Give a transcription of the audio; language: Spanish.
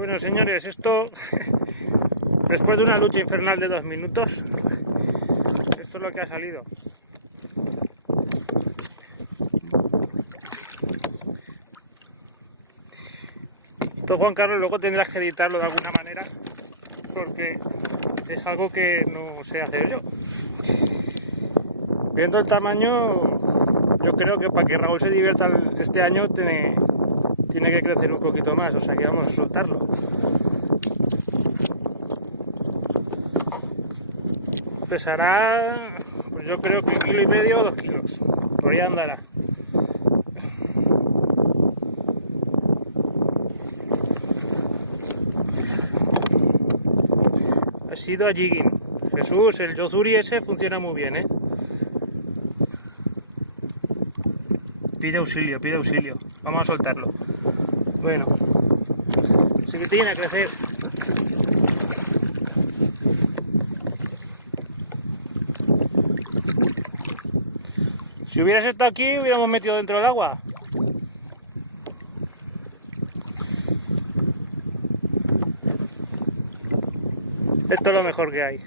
Bueno, señores, esto después de una lucha infernal de 2 minutos, esto es lo que ha salido. Esto, Juan Carlos, luego tendrás que editarlo de alguna manera, porque es algo que no sé hacer yo. Viendo el tamaño, yo creo que para que Raúl se divierta este año tiene que crecer un poquito más, o sea que vamos a soltarlo. Pesará, pues yo creo que 1,5 kg o 2 kilos, por ahí andará. Ha sido a jigging. Jesús, el Yozuri ese funciona muy bien, ¿eh? Pide auxilio, pide auxilio. Vamos a soltarlo. Bueno, sí que tiene a crecer. Si hubieras estado aquí, hubiéramos metido dentro del agua. Esto es lo mejor que hay.